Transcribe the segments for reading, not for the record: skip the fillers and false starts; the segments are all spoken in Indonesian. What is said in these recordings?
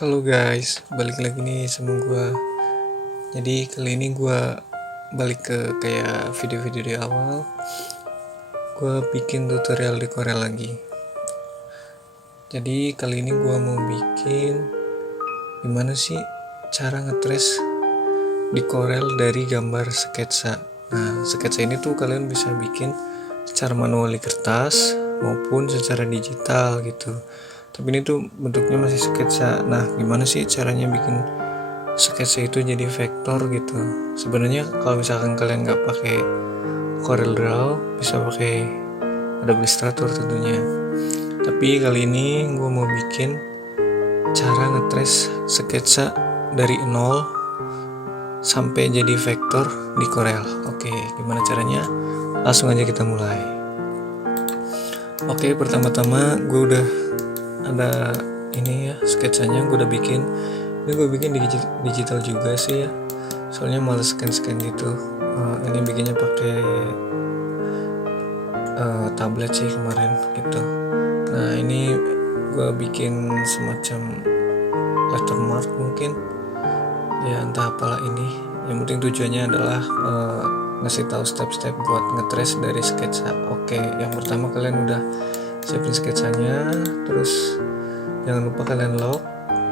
Halo guys, balik lagi nih sama gua. Jadi kali ini gua balik ke kayak video-video di awal. Gua bikin tutorial di Corel lagi. Jadi kali ini gua mau bikin gimana sih cara ngetrace di Corel dari gambar sketsa. Nah, sketsa ini tuh kalian bisa bikin secara manual di kertas maupun secara digital gitu. Tapi ini tuh bentuknya masih sketsa. Nah, gimana sih caranya bikin sketsa itu jadi vektor gitu? Sebenarnya kalau misalkan kalian nggak pakai Corel Draw, bisa pakai Adobe Illustrator tentunya. Tapi kali ini gue mau bikin cara ngetrace sketsa dari nol sampai jadi vektor di Corel. Oke, gimana caranya? Langsung aja kita mulai. Oke, pertama-tama gue udah ada ini ya sketsanya, gue udah bikin. Ini gue bikin di digital juga sih ya, soalnya males scan gitu. Ini bikinnya pakai tablet sih kemarin gitu. Nah, ini gue bikin semacam watermark mungkin ya, entah apalah ini. Yang penting tujuannya adalah ngasih tahu step-step buat ngetrace dari sketsa. Oke, yang pertama kalian udah siapin sketsanya, terus jangan lupa kalian lock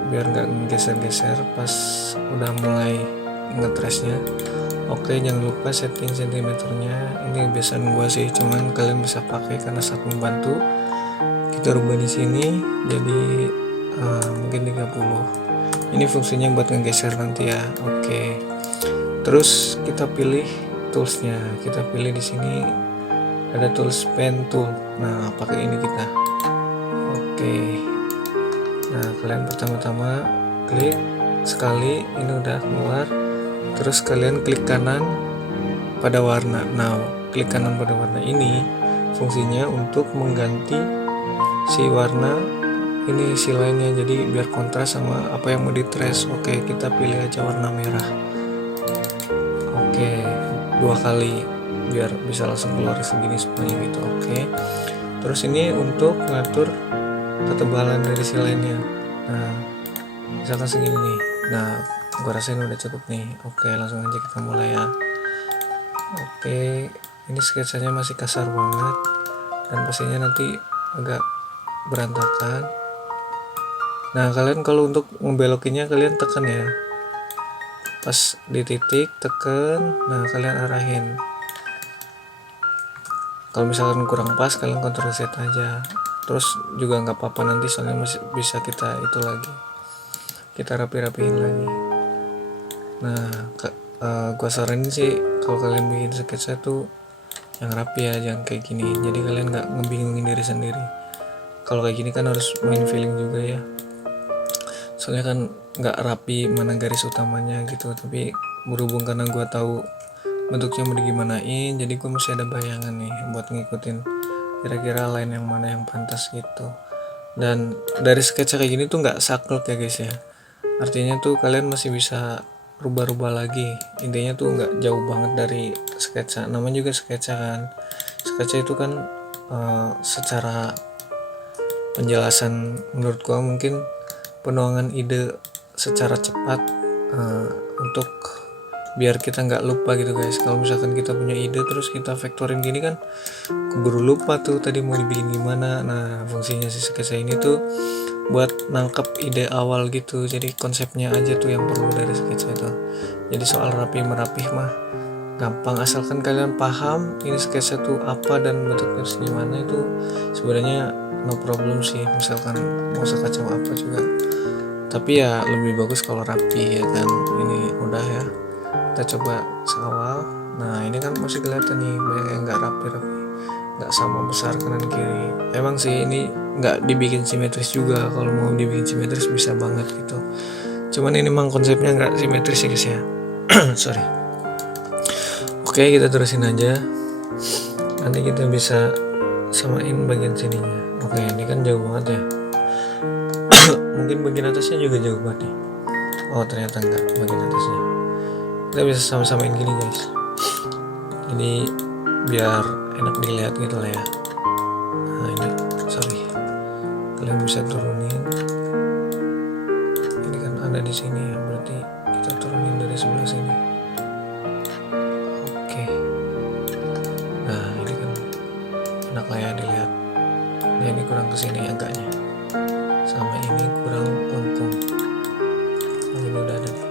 biar nggak geser-geser pas udah mulai ngetrace-nya. Oke, jangan lupa setting sentimeternya. Ini biasaan gua sih, cuman kalian bisa pakai karena sangat membantu. Kita rubah di sini jadi mungkin 30. Ini fungsinya buat ngegeser nanti ya. Oke. Terus kita pilih toolsnya. Kita pilih di sini ada tools pen tool. Nah, pakai ini kita. Oke. Nah, kalian pertama-tama klik sekali, ini udah keluar. Terus kalian klik kanan pada warna. Nah, klik kanan pada warna ini fungsinya untuk mengganti si warna ini, si lainnya, jadi biar kontras sama apa yang mau di trace. Oke, kita pilih aja warna merah. Oke, 2 kali biar bisa langsung keluar segini semuanya gitu. Oke, terus ini untuk ngatur ketebalan dari si lainnya. Nah, misalkan segini nih. Nah, gua rasain udah cukup nih. Oke, langsung aja kita mulai ya. Oke, ini sketsanya masih kasar banget dan pastinya nanti agak berantakan. Nah, kalian kalau untuk ngebelokinnya kalian tekan ya, pas di titik tekan. Nah, kalian arahin. Kalau misalkan kurang pas, kalian Ctrl Z aja. Terus juga nggak apa-apa nanti, soalnya masih bisa kita itu lagi, kita rapi-rapihin lagi. Nah, gua saranin sih kalau kalian bikin sketsa tuh yang rapi ya, jangan kayak gini. Jadi kalian nggak ngebingungin diri sendiri. Kalau kayak gini kan harus main feeling juga ya. Soalnya kan nggak rapi mana garis utamanya gitu. Tapi berhubung karena gua tahu bentuknya mau digimanain, jadi gue masih ada bayangan nih buat ngikutin kira-kira line yang mana yang pantas gitu. Dan dari sketsa kayak gini tuh nggak saklek ya guys ya, artinya tuh kalian masih bisa rubah-rubah lagi. Intinya tuh nggak jauh banget dari sketsa, namanya juga sketsa kan. Sketsa itu kan secara penjelasan menurut gua mungkin penuangan ide secara cepat untuk biar kita nggak lupa gitu guys. Kalau misalkan kita punya ide terus kita vektorin gini kan keburu lupa tuh tadi mau dibikin gimana. Nah, fungsinya si sketsa ini tuh buat nangkep ide awal gitu. Jadi konsepnya aja tuh yang perlu dari sketsa itu. Jadi soal rapi merapih mah gampang, asalkan kalian paham ini sketsa tuh apa dan bentuknya harus gimana, itu sebenarnya no problem sih. Misalkan mau sekacau apa juga, tapi ya lebih bagus kalau rapi ya kan. Ini udah ya, kita coba seawal. Nah, ini kan masih kelihatan nih banyak yang nggak rapi-rapi, nggak sama besar kanan kiri. Emang sih ini nggak dibikin simetris juga. Kalau mau dibikin simetris bisa banget gitu, cuman ini memang konsepnya nggak simetris ya guys ya. Sorry. Oke, kita terusin aja, nanti kita bisa samain bagian sininya. Oke, ini kan jauh banget ya. Mungkin bagian atasnya juga jauh banget nih. Oh, ternyata enggak, bagian atasnya kita bisa sama-samain gini guys, jadi biar enak dilihat gitu lah ya. Nah, ini sorry, kalian bisa turunin Ini kan ada di sini ya, berarti kita turunin dari sebelah sini. Oke. Nah ini kan enak lah ya dilihat. Nah ini kurang kesini agaknya, sama ini kurang lengkung. Nah ini udah ada nih.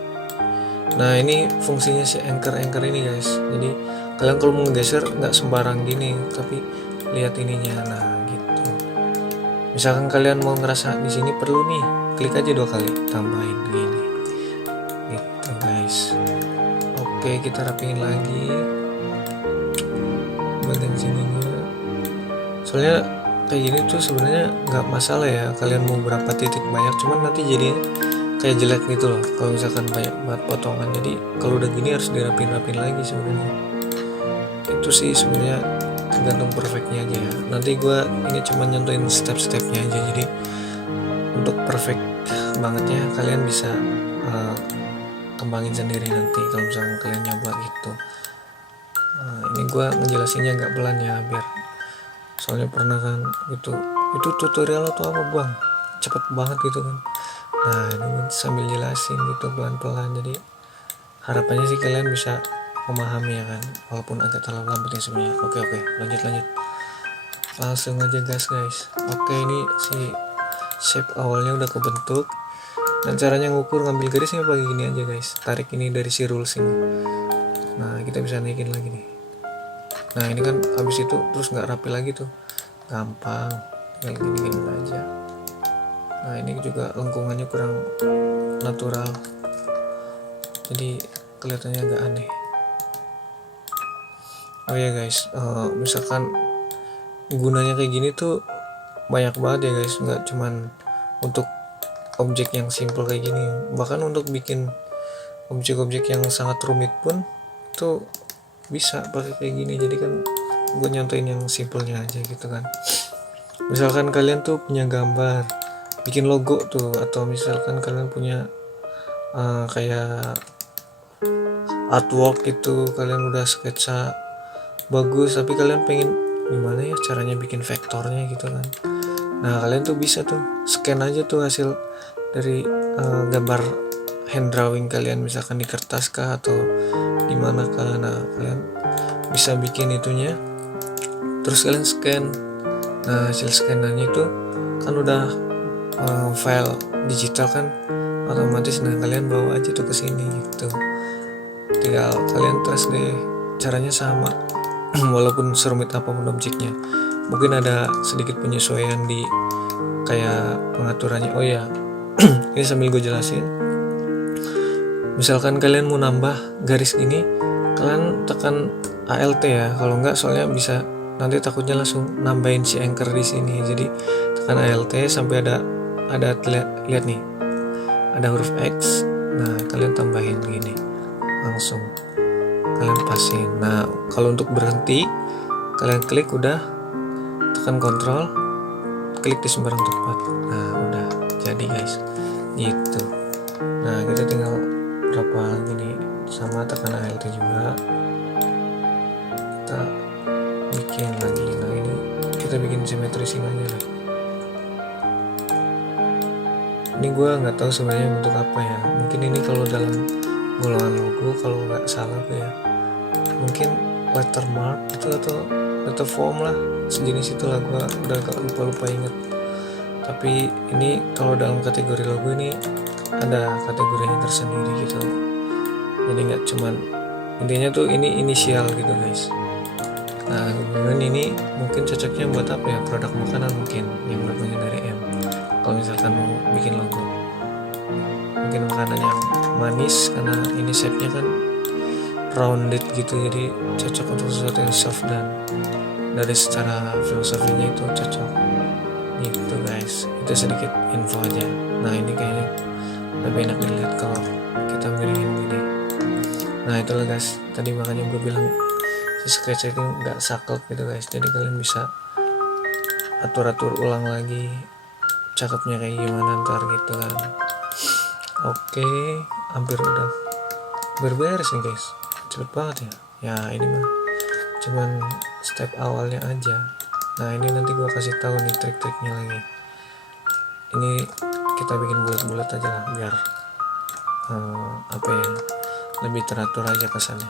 Nah ini fungsinya si anchor ini guys. Jadi kalian kalau mau ngegeser nggak sembarang gini, tapi lihat ininya. Nah gitu. Misalkan kalian mau ngerasa di sini perlu nih, klik aja 2 kali, tambahin gini. Gitu guys. Oke, kita rapiin lagi bagian sininya. Soalnya kayak gini tuh sebenarnya nggak masalah ya, kalian mau berapa titik banyak, cuman nanti jadi kayak jelek gitu loh kalau misalkan banyak banget potongan. Jadi kalau udah gini harus dirapin lagi sebenarnya. Itu sih sebenarnya tergantung perfectnya aja ya. Nanti gue ini cuma nyentuhin step-stepnya aja, jadi untuk perfect bangetnya kalian bisa kembangin sendiri nanti kalau misalkan kalian nyoba gitu. Ini gue ngejelasinnya agak pelan ya, biar soalnya pernah kan itu tutorial atau apa bang, cepet banget gitu kan. Nah ini sambil jelasin gitu pelan-pelan, jadi harapannya sih kalian bisa memahami ya kan, walaupun agak terlalu lambat ya sebenarnya. Oke lanjut langsung aja guys. Oke, ini si shape awalnya udah kebentuk, dan caranya ngukur ngambil garisnya pakai gini aja guys, tarik ini dari si rules ini. Nah kita bisa naikin lagi nih. Nah ini kan habis itu terus nggak rapi lagi tuh, gampang tinggal gini aja. Nah ini juga lengkungannya kurang natural, jadi kelihatannya agak aneh. Oh ya guys, misalkan gunanya kayak gini tuh banyak banget ya guys, nggak cuman untuk objek yang simple kayak gini, bahkan untuk bikin objek-objek yang sangat rumit pun tuh bisa pakai kayak gini. Jadi kan gue nyontoin yang simpelnya aja gitu kan. Misalkan kalian tuh punya gambar, bikin logo tuh, atau misalkan kalian punya kayak artwork gitu, kalian udah sketsa bagus tapi kalian pengen gimana ya caranya bikin vektornya gitu kan. Nah kalian tuh bisa tuh scan aja tuh hasil dari gambar hand drawing kalian, misalkan di kertas kah atau di mana kah. Nah kalian bisa bikin itunya, terus kalian scan. Nah hasil scanannya itu kan udah file digital kan otomatis. Nah kalian bawa aja tuh ke sini gitu, tinggal kalian tes deh, caranya sama walaupun serumit apapun objeknya. Mungkin ada sedikit penyesuaian di kayak pengaturannya. Oh ya ini sambil gue jelasin, misalkan kalian mau nambah garis gini, kalian tekan ALT ya, kalau enggak soalnya bisa nanti takutnya langsung nambahin si anchor di sini. Jadi tekan ALT sampai ada lihat nih ada huruf X. Nah kalian tambahin gini, langsung kalian pasin. Nah kalau untuk berhenti kalian klik, udah tekan Ctrl, klik di sembarang tempat. Nah udah jadi guys gitu. Nah kita tinggal berapa lagi nih, sama tekan ALT juga, kita bikin lagi. Nah ini kita bikin simetri singgahnya lah. Ini gue nggak tahu sebenarnya untuk apa ya, mungkin ini kalau dalam golongan logo kalau nggak salah tuh ya, mungkin watermark itu atau letter form lah, sejenis itulah. Gue udah agak lupa inget. Tapi ini kalau dalam kategori logo ini ada kategorinya tersendiri gitu, jadi nggak cuman intinya tuh ini inisial gitu guys. Nah kemudian ini mungkin cocoknya buat apa ya, produk makanan mungkin yang logonya dari M. Kalau misalkan mau bikin logo mungkin makanan yang manis, karena ini shape-nya kan rounded gitu, jadi cocok untuk sesuatu yang soft, dan dari secara filosofinya itu cocok gitu guys. Itu sedikit info aja. Nah ini kayaknya lebih enak dilihat kalau kita miringin gini. Nah itulah guys, tadi makanya gue bilang si sketch itu nggak saklek gitu guys, jadi kalian bisa atur ulang lagi cakepnya kayak gimana ntar gitu kan. Oke, hampir udah beres nih guys, cepet banget ya. Ya ini mah cuman step awalnya aja. Nah ini nanti gue kasih tahu nih trik-triknya lagi. Ini kita bikin bulat-bulat aja lah biar lebih teratur aja kesannya.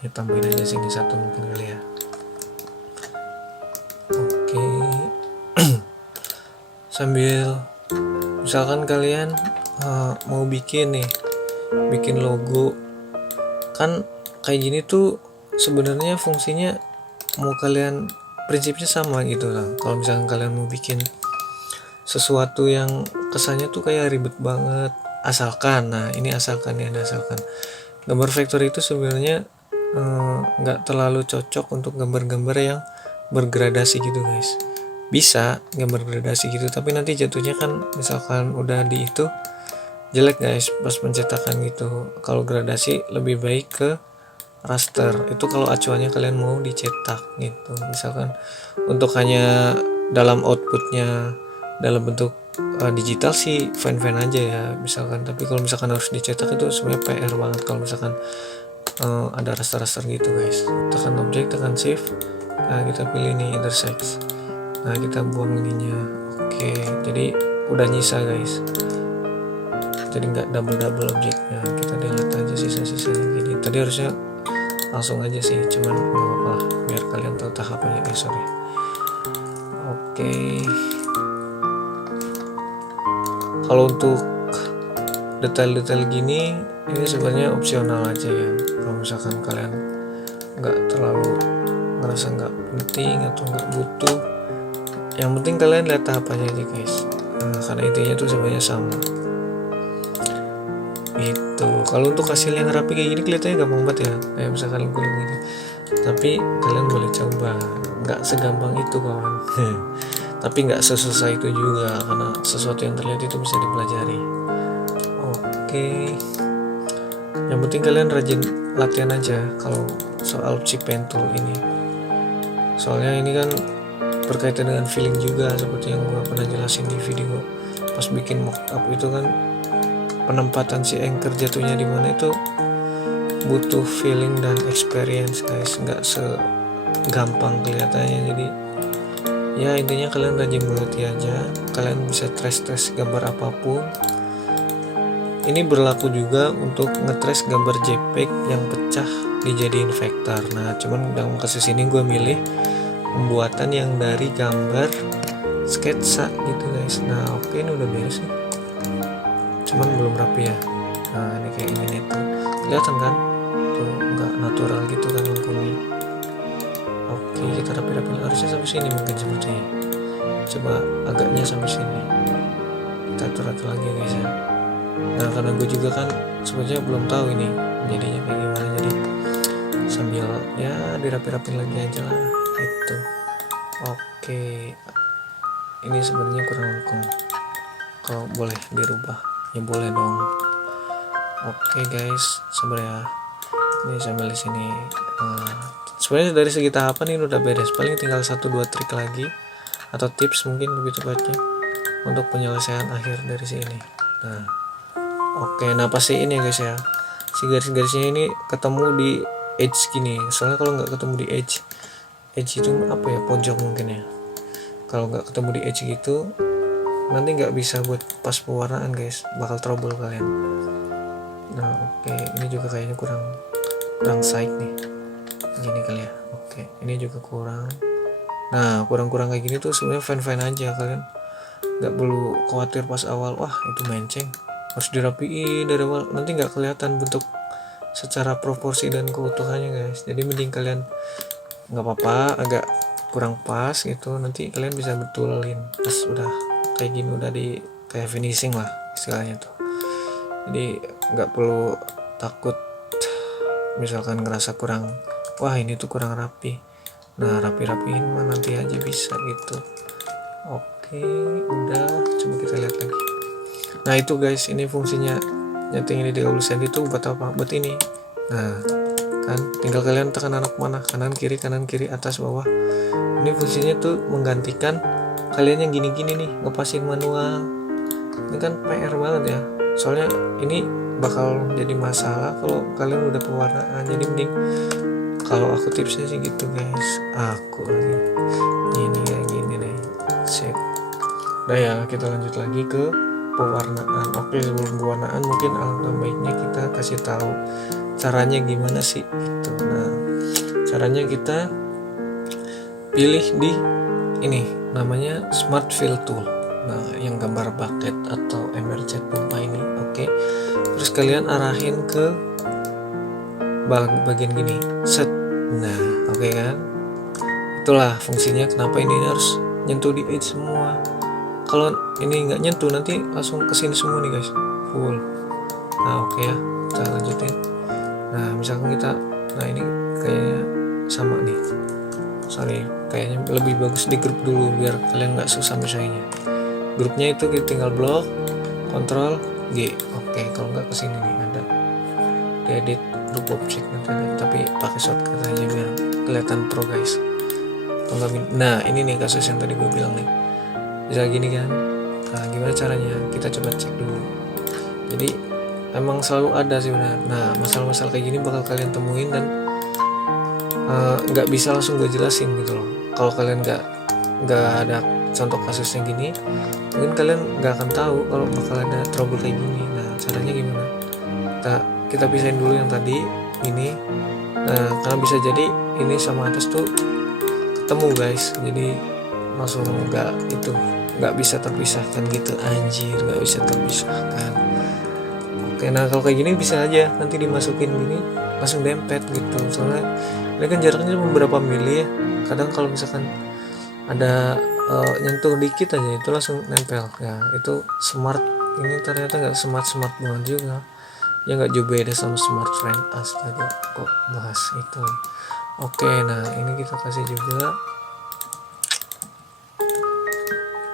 Ini tambahin aja sini satu mungkin kali ya. Oke. Sambil misalkan kalian mau bikin logo, kan kayak gini tuh sebenarnya fungsinya mau kalian prinsipnya sama gitu lah. Kalau misalkan kalian mau bikin sesuatu yang kesannya tuh kayak ribet banget, asalkan gambar vektor itu sebenarnya nggak terlalu cocok untuk gambar-gambar yang bergradasi gitu guys. Bisa gambar gradasi gitu, tapi nanti jatuhnya kan misalkan udah di itu jelek guys pas pencetakan gitu. Kalau gradasi lebih baik ke raster, itu kalau acuannya kalian mau dicetak gitu. Misalkan untuk hanya dalam outputnya dalam bentuk digital sih fine-fine aja ya misalkan, tapi kalau misalkan harus dicetak itu sebenarnya PR banget kalau misalkan ada raster-raster gitu guys. Tekan objek, tekan save, nah kita pilih nih intersect, nah kita buang ininya. Oke, jadi udah nyisa guys, jadi nggak double objeknya, kita delete aja sisa-sisanya gini. Tadi harusnya langsung aja sih, cuman nggak apa-apa biar kalian tahu tahapannya. Oke. Kalau untuk detail-detail gini ini sebenarnya opsional aja ya. Kalau misalkan kalian nggak terlalu ngerasa nggak penting atau nggak butuh, yang penting kalian lihat tahapannya aja guys. Karena intinya tuh sebenarnya sama. Itu kalau untuk hasil yang rapi kayak gini kelihatannya gampang banget ya, kayak misalkan gulung gini. Tapi kalian boleh coba, nggak segampang itu kawan. Tapi nggak sesusah itu juga, karena sesuatu yang terlihat itu bisa dipelajari. Oke, yang penting kalian rajin latihan aja kalau soal chip pen tool ini. Soalnya ini kan berkaitan dengan feeling juga, seperti yang gua pernah jelasin di video pas bikin mockup itu kan, penempatan si anchor jatuhnya di mana itu butuh feeling dan experience guys, nggak segampang kelihatannya. Jadi ya intinya kalian rajin berlatih aja, kalian bisa trace gambar apapun. Ini berlaku juga untuk ngetrace gambar JPEG yang pecah dijadiin vektor. Nah cuman dalam kasus ini gue milih pembuatan yang dari gambar sketsa gitu guys. Nah oke, ini udah beres nih, cuman belum rapi ya. Nah ini kayak ini nih tuh, kelihatan kan tuh nggak natural gitu kan lengkungnya. Oke, kita rapi-rapi, harusnya sampai sini mungkin sepertinya. Coba agaknya sampai sini. Kita atur-atur lagi guys ya. Nah karena gue juga kan sebenarnya belum tahu ini jadinya kayak gimana, jadi sambil ya dirapi-rapin lagi aja lah gitu. Oke, ini sebenarnya kurang lengkung. Kalau boleh dirubah ya boleh dong. Oke guys, sebenarnya ini sambil di sini. Sebenarnya dari segi tahapan ini udah beres, paling tinggal 1-2 trik lagi atau tips mungkin lebih tepatnya untuk penyelesaian akhir dari sini. Nah oke, nah pasti ini ya guys ya, si garis-garisnya ini ketemu di edge gini. Soalnya kalau nggak ketemu di edge itu apa ya, pojok mungkin ya. Kalau nggak ketemu di edge gitu nanti nggak bisa buat pas pewarnaan guys, bakal trouble kalian. Nah oke, ini juga kayaknya kurang side nih gini kali ya. Oke, ini juga kurang. Nah kurang kayak gini tuh sebenarnya fine aja, kalian nggak perlu khawatir pas awal wah itu menceng, harus dirapiin dari awal, nanti nggak kelihatan bentuk secara proporsi dan keutuhannya guys. Jadi mending kalian nggak apa-apa agak kurang pas gitu, nanti kalian bisa betulin pas udah kayak gini, udah di kayak finishing lah istilahnya tuh. Jadi nggak perlu takut misalkan ngerasa kurang, wah ini tuh kurang rapi. Nah rapiin mah nanti aja bisa gitu. Oke, udah, coba kita lihat lagi. Nah itu guys, ini fungsinya nyeting ini 30 cm itu buat apa? Buat ini. Nah kan tinggal kalian tekan anak mana, kanan kiri atas bawah. Ini fungsinya tuh menggantikan kalian yang gini-gini nih, ngepasin manual. Ini kan PR banget ya, soalnya ini bakal jadi masalah kalau kalian udah pewarnaan. Jadi mending kalau aku tipsnya sih gitu guys, aku lagi ini kayak gini deh, sip. Nah ya, kita lanjut lagi ke pewarnaan. Oke, sebelum pewarnaan mungkin alangkah baiknya kita kasih tahu caranya gimana sih itu. Nah, caranya kita pilih di ini namanya Smart Fill Tool. Nah, yang gambar bucket atau emerald pompa ini. Oke. Terus kalian arahin ke bagian gini. Set. Nah, oke kan? Itulah fungsinya kenapa ini harus nyentuh di edge semua. Kalau ini nggak nyentuh nanti langsung kesini semua nih guys, full. Nah oke ya, kita lanjutin. Nah misalkan kita, nah ini kayaknya sama nih, sorry kayaknya lebih bagus di grup dulu biar kalian nggak susah misalnya. Grupnya itu kita tinggal blok, Ctrl G. Oke, kalau nggak kesini nih ada di edit group object nanti ada, tapi pakai shortcut aja biar kelihatan pro guys. Nah ini nih kasus yang tadi gue bilang nih, bisa gini kan. Nah gimana caranya, kita coba cek dulu. Jadi emang selalu ada sih benar. Nah masalah-masalah kayak gini bakal kalian temuin dan nggak bisa langsung gue jelasin gitu loh. Kalau kalian nggak ada contoh kasusnya gini, mungkin kalian nggak akan tahu kalau bakal ada trouble kayak gini. Nah caranya gimana, kita pisahin dulu yang tadi ini. Nah karena bisa jadi ini sama atas tuh ketemu guys, jadi langsung nggak bisa terpisahkan gitu, anjir nggak bisa terpisahkan. Oke, nah kalau kayak gini bisa aja nanti dimasukin gini langsung dempet gitu, soalnya ini kan jaraknya beberapa mili ya. Kadang kalau misalkan ada nyentuh dikit aja itu langsung nempel ya. Itu smart ini ternyata nggak smart banget juga ya, nggak jauh beda sama smart friend. Astaga, kok bahas itu. Oke, nah ini kita kasih juga.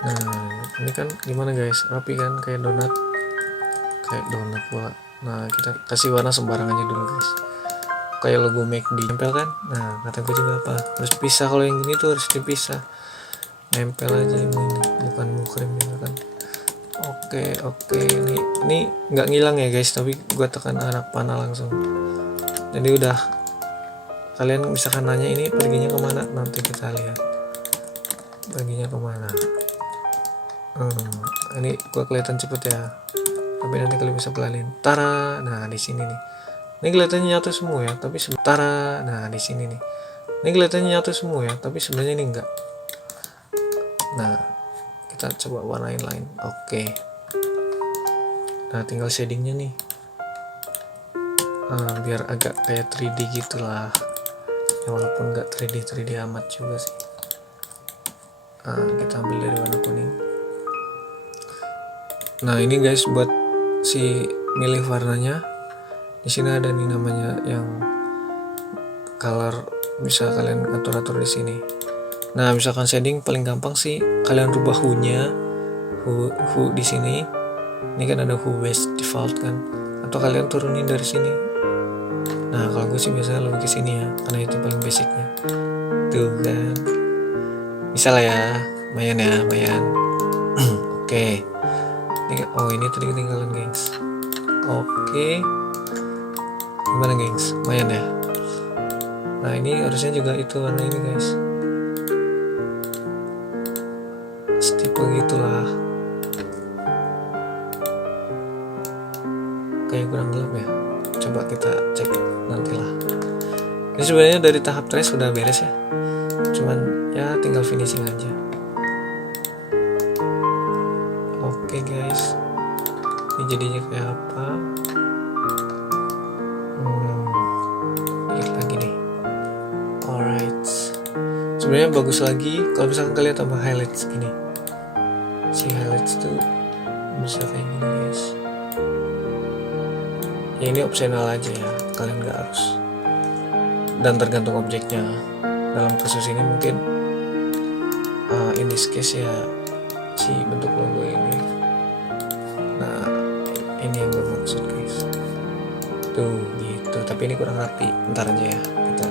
Nah ini kan gimana guys, rapi kan, kayak donat bola. Nah kita kasih warna sembarang aja dulu guys, kayak logo McD nempel kan. Nah kata gue juga apa, harus pisah. Kalau yang gini tuh harus dipisah, nempel aja ini bukan mukrem ya kan. Oke, ini nggak ngilang ya guys, tapi gue tekan anak panah langsung. Jadi udah, kalian misalkan nanya ini perginya kemana, nanti kita lihat perginya kemana. Ini gua kelihatan cepet ya, tapi nanti kalian bisa pelalin. Tara, nah di sini nih. Ini kelihatannya nyatu semua ya, tapi sementara. Nah di sini nih. Ini kelihatannya nyatu semua ya, tapi sebenarnya ini enggak. Nah kita coba warnain lain. Oke. Nah tinggal shadingnya nih. Biar agak kayak 3D gitulah. Ya walaupun nggak 3D amat juga sih. Kita ambil dari warna kuning. Nah ini guys buat si milih warnanya, di sini ada nih namanya yang color, bisa kalian atur di sini. Nah misalkan shading paling gampang sih kalian rubah hue-nya, hue di sini. Ini kan ada hue base default kan, atau kalian turunin dari sini. Nah kalau gue sih biasanya lebih ke sini ya, karena itu paling basicnya. Tuh kan, bisa lah ya, lumayan. Oke. Oh ini tadi ketinggalan gengs. Oke. Gimana gengs? Lumayan ya. Nah ini harusnya juga itu warna ini guys. Setipe gitulah. Kayak kurang gelap ya. Coba kita cek nantilah. Ini sebenarnya dari tahap trace sudah beres ya. Cuman ya tinggal finishing aja. Oke guys, ini jadinya kayak apa? Dikit lagi nih. Alright. Sebenarnya bagus lagi kalau misalkan kalian tambah highlights gini. Si highlights tuh bisa kayak gini guys. Ya ini opsional aja ya, kalian nggak harus. Dan tergantung objeknya. Dalam kasus ini mungkin in this case ya si bentuk logo ini. Nah ini yang gue maksud guys, tuh gitu. Tapi ini kurang rapi, ntar aja ya, kita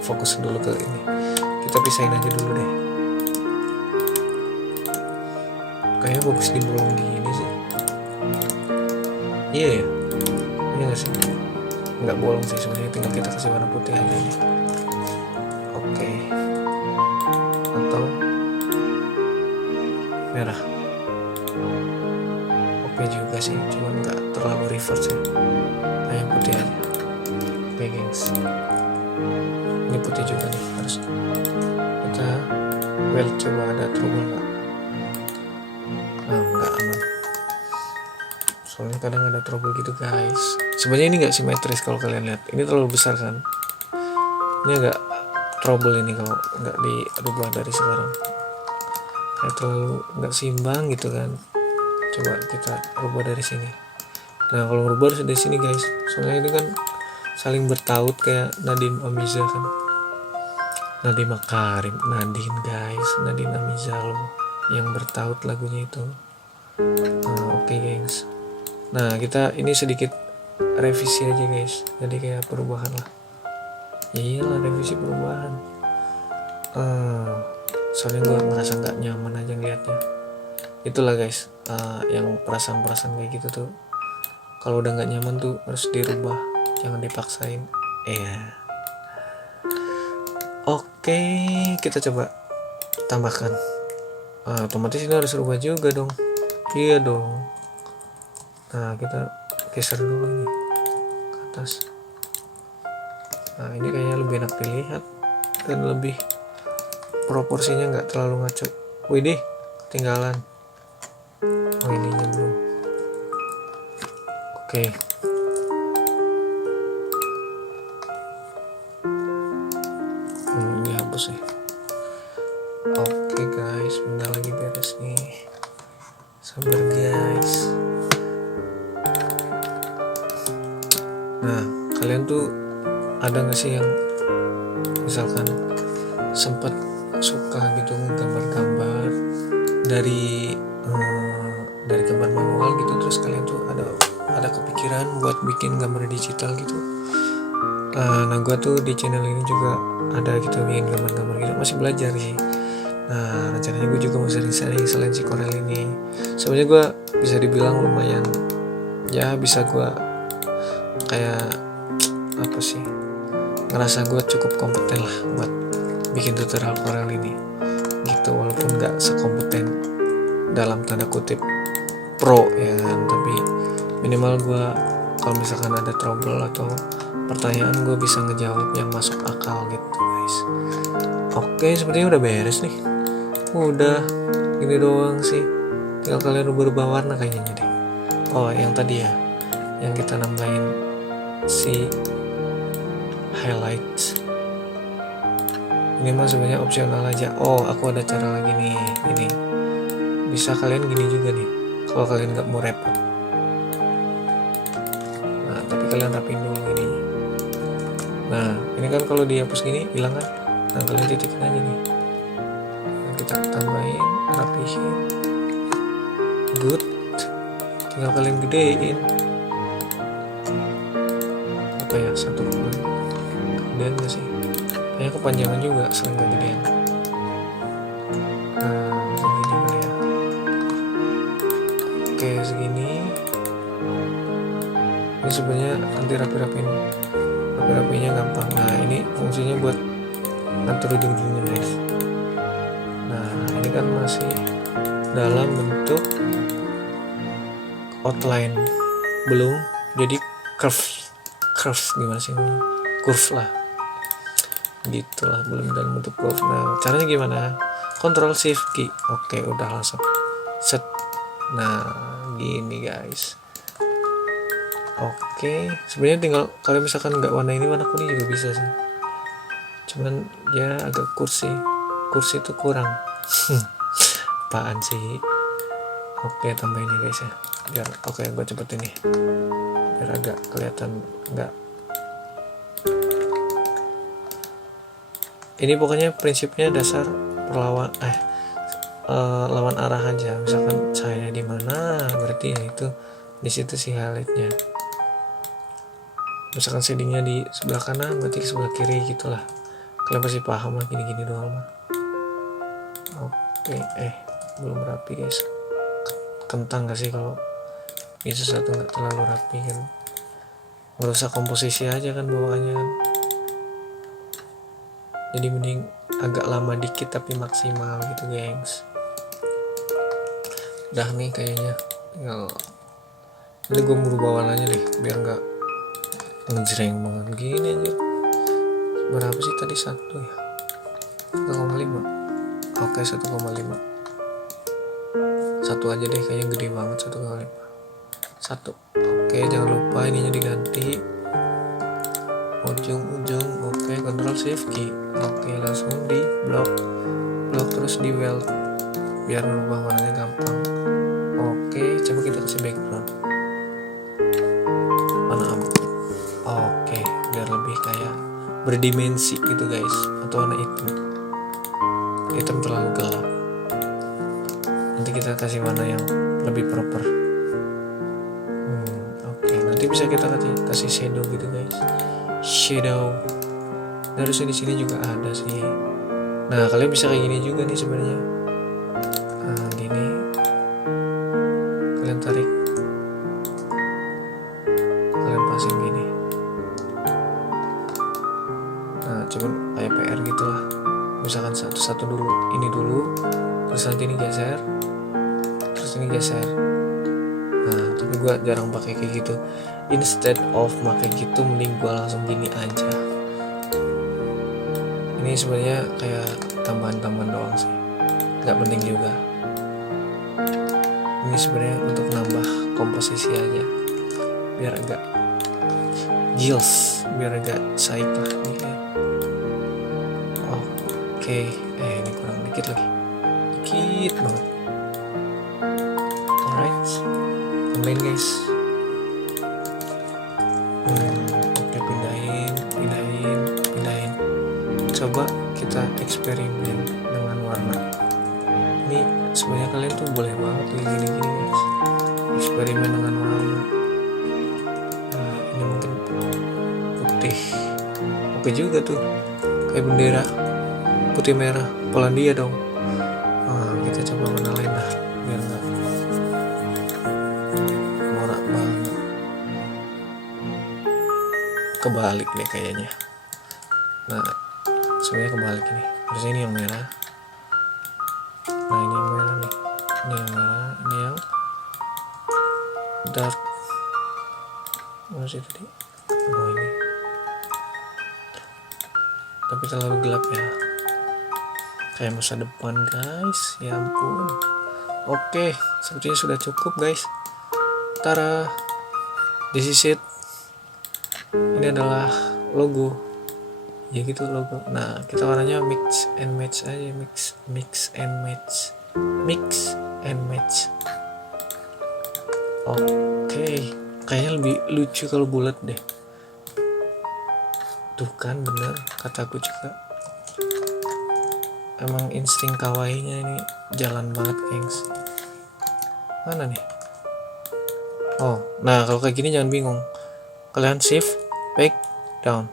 fokus dulu ke ini. Kita pisahin aja dulu deh, kayaknya bagus dibolong gini sih. Iya ya, iya gak sih? Nggak bolong sih sebenarnya, tinggal kita kasih warna putih aja nih. Oke. Atau merah. oke juga sih, cuman nggak terlalu reverse ya. Nah yang putih aja. Oke gengs, ini putih juga nih, harus kita weld, coba ada trouble nggak? Nggak aman, soalnya kadang ada trouble gitu guys. Sebenarnya ini nggak simetris kalau kalian lihat, ini terlalu besar kan, ini agak trouble ini kalau nggak dirubah dari sekarang, kayak terlalu nggak seimbang gitu kan. Coba kita rubah dari sini. Nah kalau ngerubah harus dari sini guys, soalnya itu kan saling bertaut kayak Nadine Amiza kan, Nadine Makarim, Nadine guys, Nadine Amiza loh yang bertaut lagunya itu. Oke gengs, nah kita ini sedikit revisi aja guys, jadi kayak perubahan lah. Iyalah revisi perubahan. Soalnya gue merasa nggak nyaman aja ngeliatnya. Itulah guys, yang perasaan-perasaan kayak gitu tuh, kalau udah nggak nyaman tuh harus dirubah, jangan dipaksain. Oke, kita coba tambahkan. Otomatis ini harus rubah juga dong. Iya dong. Nah kita geser dulu ini ke atas. Nah ini kayaknya lebih enak dilihat dan lebih proporsinya nggak terlalu ngaco. Widih, ketinggalan. Oh ininya belum. Oke. Ini hapus ya. Oke guys, bentar lagi beres nih. Sabar guys. Nah kalian tuh ada nggak sih yang misalkan sempat suka gitu gambar-gambar dari gambar manual gitu, terus kalian tuh ada kepikiran buat bikin gambar digital gitu. Nah gue tuh di channel ini juga ada gitu bikin gambar-gambar gitu, masih belajar nih. Nah rencananya gue juga mau sering-sering selain si Corel ini. Sebenarnya gue bisa dibilang lumayan ya, bisa gue kayak apa sih, ngerasa gue cukup kompeten lah buat bikin tutorial Corel ini gitu, walaupun gak sekompeten dalam tanda kutip pro ya kan, tapi minimal gue kalau misalkan ada trouble atau pertanyaan gue bisa ngejawab yang masuk akal gitu guys. Oke, sepertinya udah beres nih, udah ini doang sih, tinggal kalian rubah warna kayaknya deh. Oh yang tadi ya, yang kita nambahin si highlights ini mah sebenarnya opsional aja. Oh aku ada cara lagi nih, ini bisa kalian gini juga nih kalau kalian nggak mau repot. Nah tapi kalian rapiin dulu ini. Nah ini kan kalau dihapus gini hilang kan, nah kalian titikin aja nih. Nah, kita tambahin, rapihin, good, tinggal kalian gedein apa ya, satu gedean gak sih, kayaknya kepanjangan juga selain gedean. Nah segini kali ya. Oke segini. Ini sebenarnya nanti rapinya gampang. Nah ini fungsinya buat ngatur ujung-ujungnya guys. Nah ini kan masih dalam bentuk outline, belum jadi curve gimana sih, curve lah gitulah, belum dalam bentuk curve. Nah caranya gimana? Ctrl Shift key. Oke udah langsung set. Nah gini guys. Oke, sebenarnya tinggal kalau misalkan nggak warna ini, warna kuning juga bisa sih, cuman ya agak kursi itu kurang. Apaan sih. Oke tambahin ya guys ya, biar oke gue cepetin nih biar agak kelihatan nggak. Ini pokoknya prinsipnya dasar lawan arah aja. Misalkan saya di mana, berarti ya itu di situ sih highlightnya. Misalkan shadingnya di sebelah kanan, berarti sebelah kiri gitulah. Kalian pasti paham lah, gini-gini doang mah. Oke, belum rapi guys. Kentang gak sih kalau itu satu nggak terlalu rapi kan, merusak komposisi aja kan bawaannya kan. Jadi mending agak lama dikit tapi maksimal gitu gengs. Udah nih kayaknya, tinggal Jadi gue merubah warnanya deh biar nggak ngejreng banget gini aja. Berapa sih tadi? 1 ya, 1,5. Oke, 1,5. Satu aja deh, kayaknya gede banget 1,5. 1. Oke, jangan lupa ininya diganti ujung-ujung. Oke, Ctrl Shift key. Oke, langsung di blok terus di weld biar merubah warnanya gampang. Oke, coba kita kasih background warna abu. Oke, biar lebih kayak berdimensi gitu guys. Atau warna hitam terlalu gelap, nanti kita kasih warna yang lebih proper. Oke, nanti bisa kita kasih shadow gitu guys. Shadow harusnya di sini juga ada sih. Nah, kalian bisa kayak gini juga nih sebenarnya. Nah, gini kalian tarik, kalian pasang gini. Nah, cuman kayak PR gitu lah. Misalkan satu-satu dulu, ini dulu, terus nanti ini geser, terus ini geser. Nah, tapi gue jarang pakai kayak gitu. Instead of pakai gitu, mending gue langsung gini aja. Ini sebenarnya kayak tambahan-tambahan doang sih, nggak penting juga. Ini sebenarnya untuk nambah komposisi aja, biar agak gils, biar agak saik lah gitu ya. Oke, ini kurang dikit lagi, dikit banget. Alright, tambahin guys. Oke, pindahin. Coba kita eksperimen dengan warna. Ini sebenarnya kalian tuh boleh banget gini guys, eksperimen dengan warna. Nah, ini mungkin putih, oke juga tuh, kayak bendera putih merah Polandia dong. Nah, kita coba warna lain dah biar nggak norak banget. Kebalik deh kayaknya. Nah, sebenarnya kebalik ini. Harusnya ini yang merah. Nah, ini yang merah nih. Ini yang merah, ini yang dark. Mana sih tadi? Oh, ini. Tapi terlalu gelap ya. Kayak masa depan guys. Ya ampun. Oke, sepertinya sudah cukup guys. Tara. This is it. Ini adalah logo. Ya gitu logo. Nah, kita warnanya mix and match aja. Mix and match. Oke, kayaknya lebih lucu kalau bulat deh. Tuh kan, bener kataku juga. Emang insting kawaiinya ini jalan banget gengs. Mana nih? Oh, nah kalau kayak gini jangan bingung. Kalian shift, back, down.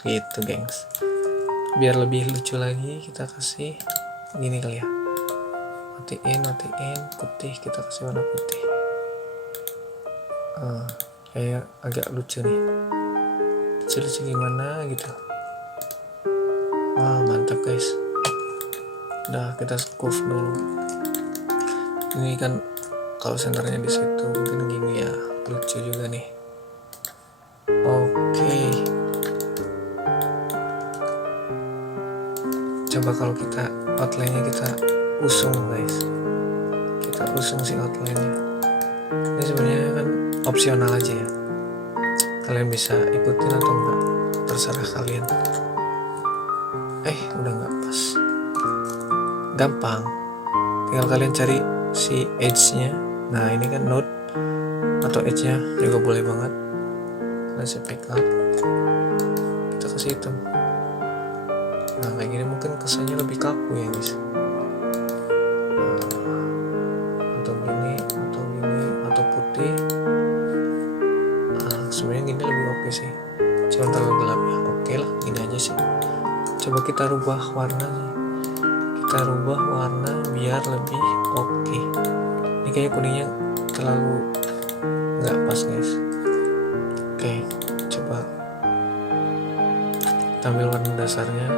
Gitu gengs. Biar lebih lucu lagi kita kasih gini kali ya. Matiin, putih, kita kasih warna putih. Kayak agak lucu nih. Lucu gimana gitu. Mantap guys. Udah, kita curve dulu. Ini kan kalau senternya di situ mungkin gini ya, lucu juga nih. Oke. Coba kalau kita outline-nya kita usung guys. Kita usung si outline-nya. Ini sebenarnya kan opsional aja ya. Kalian bisa ikutin atau enggak, terserah kalian. Udah nggak pas. Gampang. Tinggal kalian cari si edge-nya. Nah, ini kan node atau edge-nya juga boleh banget. Kalian saya pick up. Kita kasih hitam. Nah, kayak gini mungkin kesannya lebih kaku ya guys. Atau gini, atau putih. Sebenarnya gini lebih oke sih. Cuma terlalu gelap ya. Oke lah, gini aja sih. Coba kita rubah warnanya. Kita rubah warna biar lebih oke. Ini kayak kuningnya terlalu nggak pas guys. Oke, coba tampil warna dasarnya.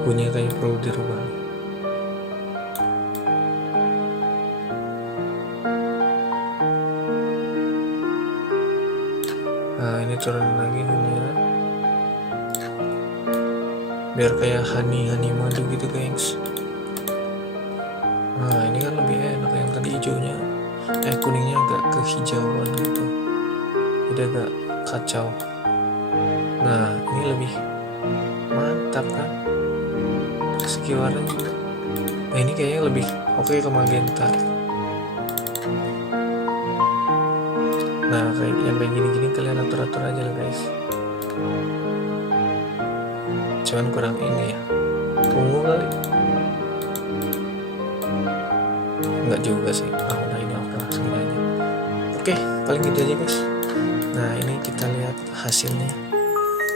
Bunyinya kayak perlu dirubah nih. diturunin lagi ininya biar kayak honey madu gitu guys. Nah ini kan lebih enak, yang tadi hijaunya kuningnya agak kehijauan gitu, jadi agak kacau. Nah ini lebih mantap kan segi warnanya. Nah ini kayaknya lebih oke ke magenta. Nah kayak yang kayak gini-gini kalian atur-atur aja lah guys, cuman kurang ini ya, ungu kali. Enggak juga sih. Nah ini oke lah segini aja. Oke paling gitu aja guys. Nah ini kita lihat hasilnya,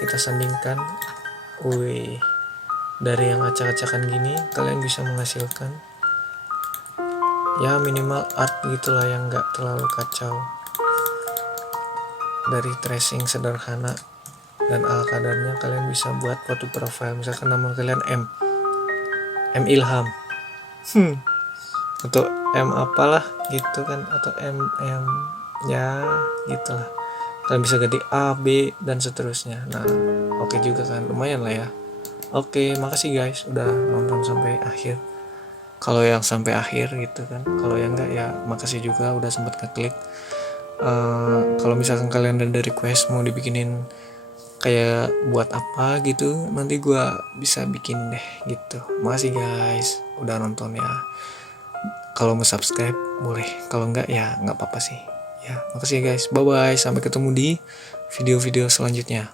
kita sandingkan. Wih, dari yang acak-acakan gini kalian bisa menghasilkan ya minimal art gitulah yang enggak terlalu kacau. Dari tracing sederhana dan ala kadarnya kalian bisa buat foto profile, misalkan nama kalian M Ilham atau M apalah gitu kan, atau M ya gitulah. Kalian bisa ganti A, B dan seterusnya. Nah oke juga kan, lumayan lah ya. Oke, makasih guys udah nonton sampai akhir. Kalau yang sampai akhir gitu kan, kalau yang enggak ya makasih juga udah sempat ngeklik. Kalau misalkan kalian ada request mau dibikinin kayak buat apa gitu, nanti gua bisa bikin deh gitu. Makasih guys udah nonton ya. Kalau mau subscribe boleh, kalau enggak ya nggak apa-apa sih ya. Makasih guys, bye bye, sampai ketemu di video-video selanjutnya.